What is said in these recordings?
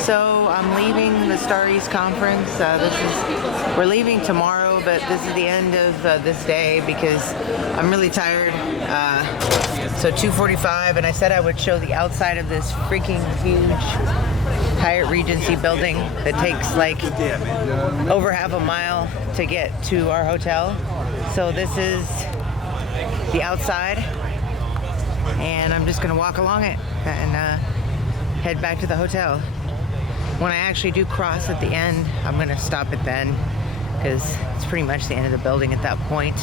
So I'm leaving the Star East conference. We're leaving tomorrow, but this is the end of this day because I'm really tired. So 2:45, and I said I would show the outside of this freaking huge Hyatt Regency building that takes like over half a mile to get to our hotel. So this is the outside, and I'm just gonna walk along it and head back to the hotel. When I actually do cross at the end, I'm gonna stop it then because it's pretty much the end of the building at that point.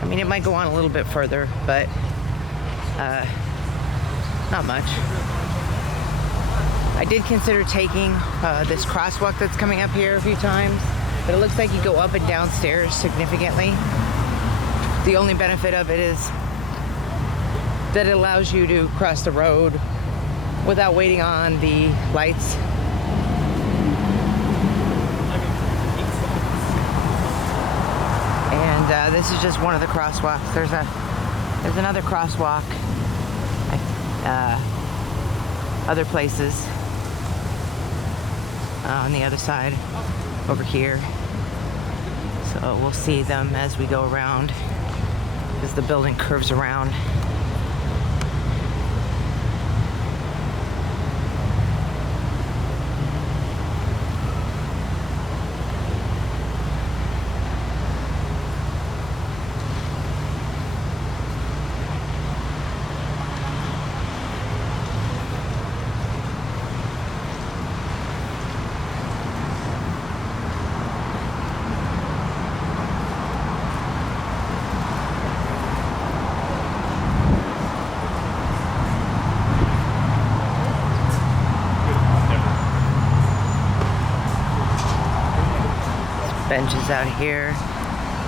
I mean, it might go on a little bit further, but not much. I did consider taking this crosswalk that's coming up here a few times, but it looks like you go up and down stairs significantly. The only benefit of it is that it allows you to cross the road without waiting on the lights. And this is just one of the crosswalks. There's another crosswalk other places on the other side over here. So we'll see them as we go around because the building curves around. Benches out here.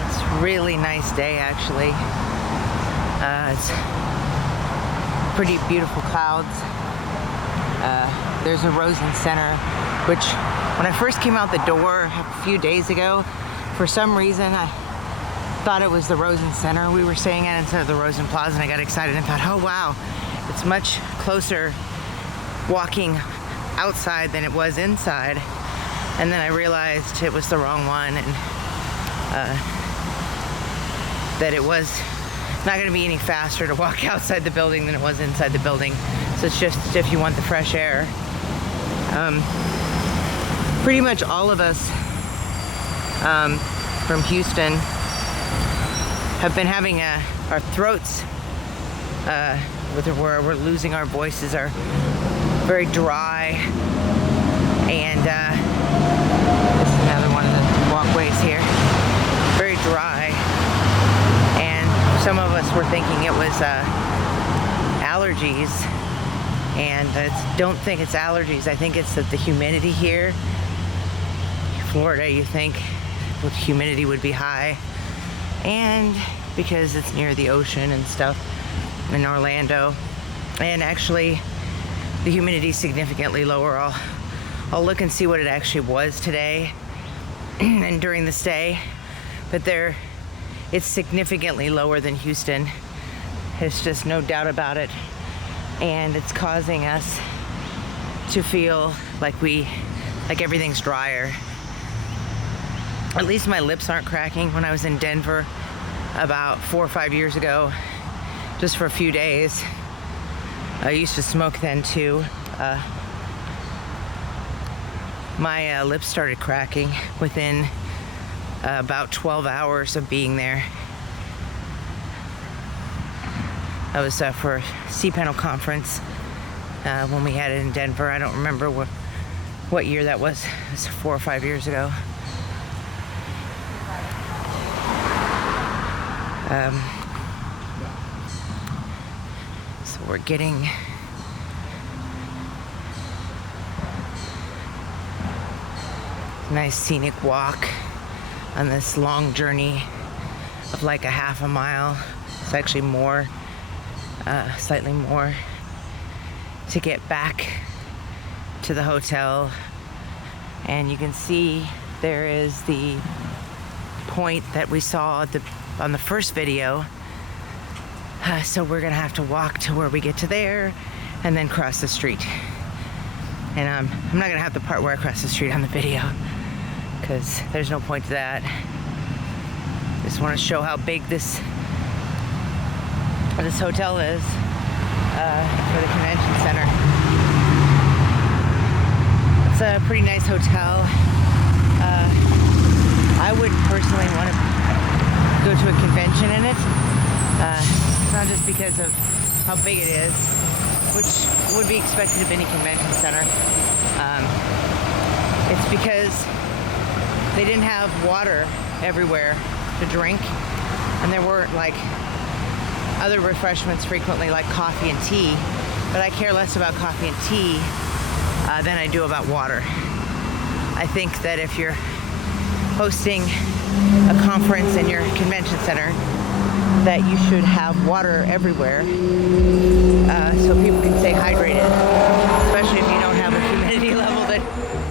It's a really nice day actually. It's pretty beautiful clouds. There's a Rosen Center, which when I first came out the door a few days ago, for some reason I thought it was the Rosen Center we were staying at instead of the Rosen Plaza, and I got excited and thought, oh wow, it's much closer walking outside than it was inside. And then I realized it was the wrong one, and that it was not going to be any faster to walk outside the building than it was inside the building. So it's just if you want the fresh air. Pretty much all of us from Houston have been having our throats, where we're losing our voices, are very dry, and this is another one of the walkways here. Very dry, and some of us were thinking it was allergies, and I don't think it's allergies. I think it's that the humidity here, Florida, you think with humidity would be high, and because it's near the ocean and stuff in Orlando, and actually the humidity is significantly lower. I'll look and see what it actually was today and during the stay, but it's significantly lower than Houston. There's just no doubt about it, and it's causing us to feel like everything's drier. At least my lips aren't cracking. When I was in Denver about 4 or 5 years ago, just for a few days, I used to smoke then too. My lips started cracking within about 12 hours of being there. I was for a C-panel conference when we had it in Denver. I don't remember what year that was. It was 4 or 5 years ago. So we're getting nice scenic walk on this long journey of like a half a mile. It's actually more, slightly more, to get back to the hotel. And you can see there is the point that we saw on the first video. So we're gonna have to walk to where we get to there and then cross the street. And I'm not gonna have the part where I cross the street on the video, because there's no point to that. Just want to show how big this hotel is for the convention center. It's a pretty nice hotel. I would personally want to go to a convention in it. Not just because of how big it is, which would be expected of any convention center. It's because they didn't have water everywhere to drink, and there weren't like other refreshments frequently like coffee and tea, but I care less about coffee and tea than I do about water. I think that if you're hosting a conference in your convention center, that you should have water everywhere so people can stay hydrated, especially if you don't have a humidity level that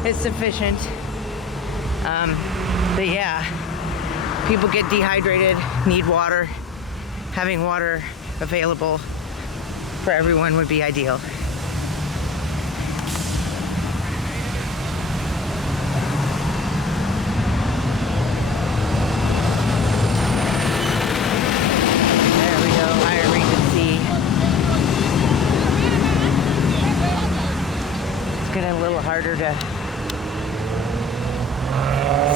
is sufficient. But yeah, people get dehydrated, need water. Having water available for everyone would be ideal. There we go, Hyatt Regency. It's getting a little harder to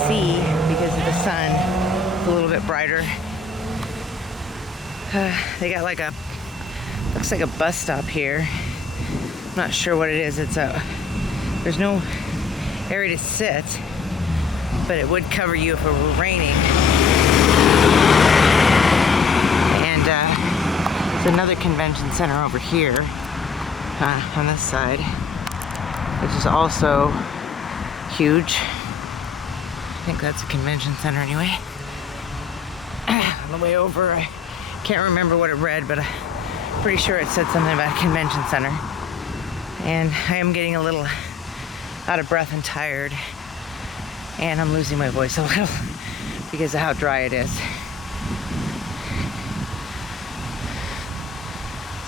see because of the sun. It's a little bit brighter. They got like looks like a bus stop here. I'm not sure what it is. There's no area to sit, but it would cover you if it were raining. And there's another convention center over here on this side, which is also huge. I think that's a convention center anyway. On the way over, I can't remember what it read, but I'm pretty sure it said something about a convention center. And I am getting a little out of breath and tired, and I'm losing my voice a little because of how dry it is.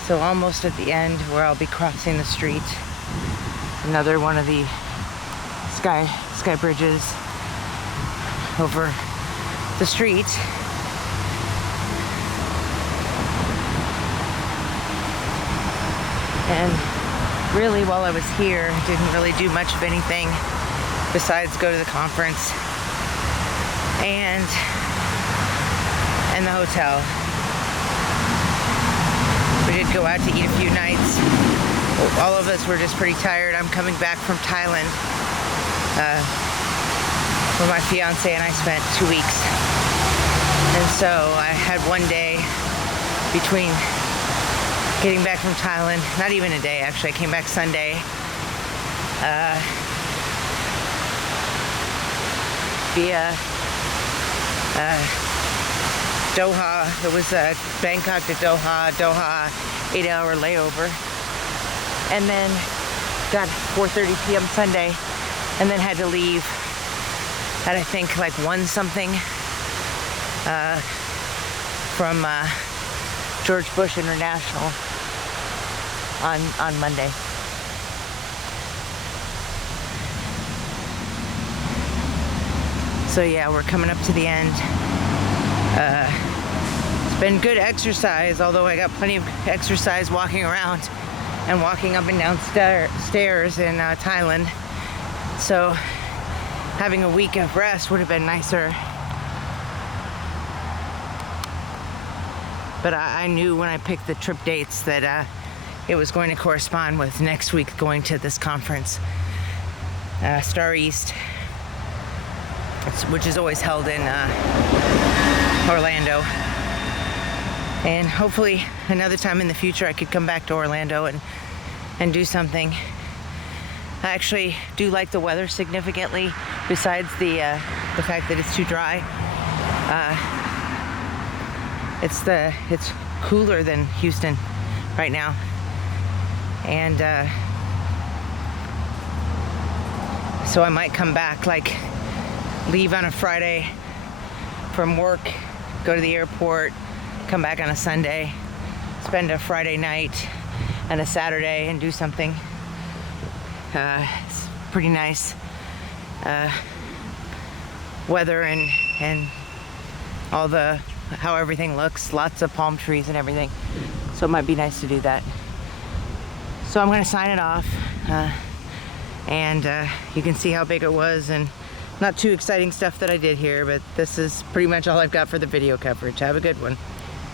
So almost at the end where I'll be crossing the street. Another one of the sky bridges over the street. And really, while I was here, didn't really do much of anything besides go to the conference and the hotel. We did go out to eat a few nights. All of us were just pretty tired. I'm coming back from Thailand, where my fiance and I spent 2 weeks. And so I had one day between getting back from Thailand, not even a day actually, I came back Sunday, via Doha. It was Bangkok to Doha 8-hour layover, and then got 4:30 p.m. Sunday, and then had to leave at I think like 1 something from George Bush International on Monday. So yeah, we're coming up to the end. It's been good exercise, although I got plenty of exercise walking around and walking up and down stairs in Thailand. So having a week of rest would have been nicer. But I knew when I picked the trip dates that it was going to correspond with next week going to this conference, Star East, which is always held in Orlando. And hopefully another time in the future I could come back to Orlando and do something. I actually do like the weather significantly, besides the fact that it's too dry. It's cooler than Houston right now, and so I might come back, like leave on a Friday from work, go to the airport, come back on a Sunday, spend a Friday night and a Saturday and do something. It's pretty nice weather and all the how everything looks. Lots of palm trees and everything. So it might be nice to do that. So I'm gonna sign it off, and you can see how big it was, and not too exciting stuff that I did here, but this is pretty much all I've got for the video coverage. Have a good one.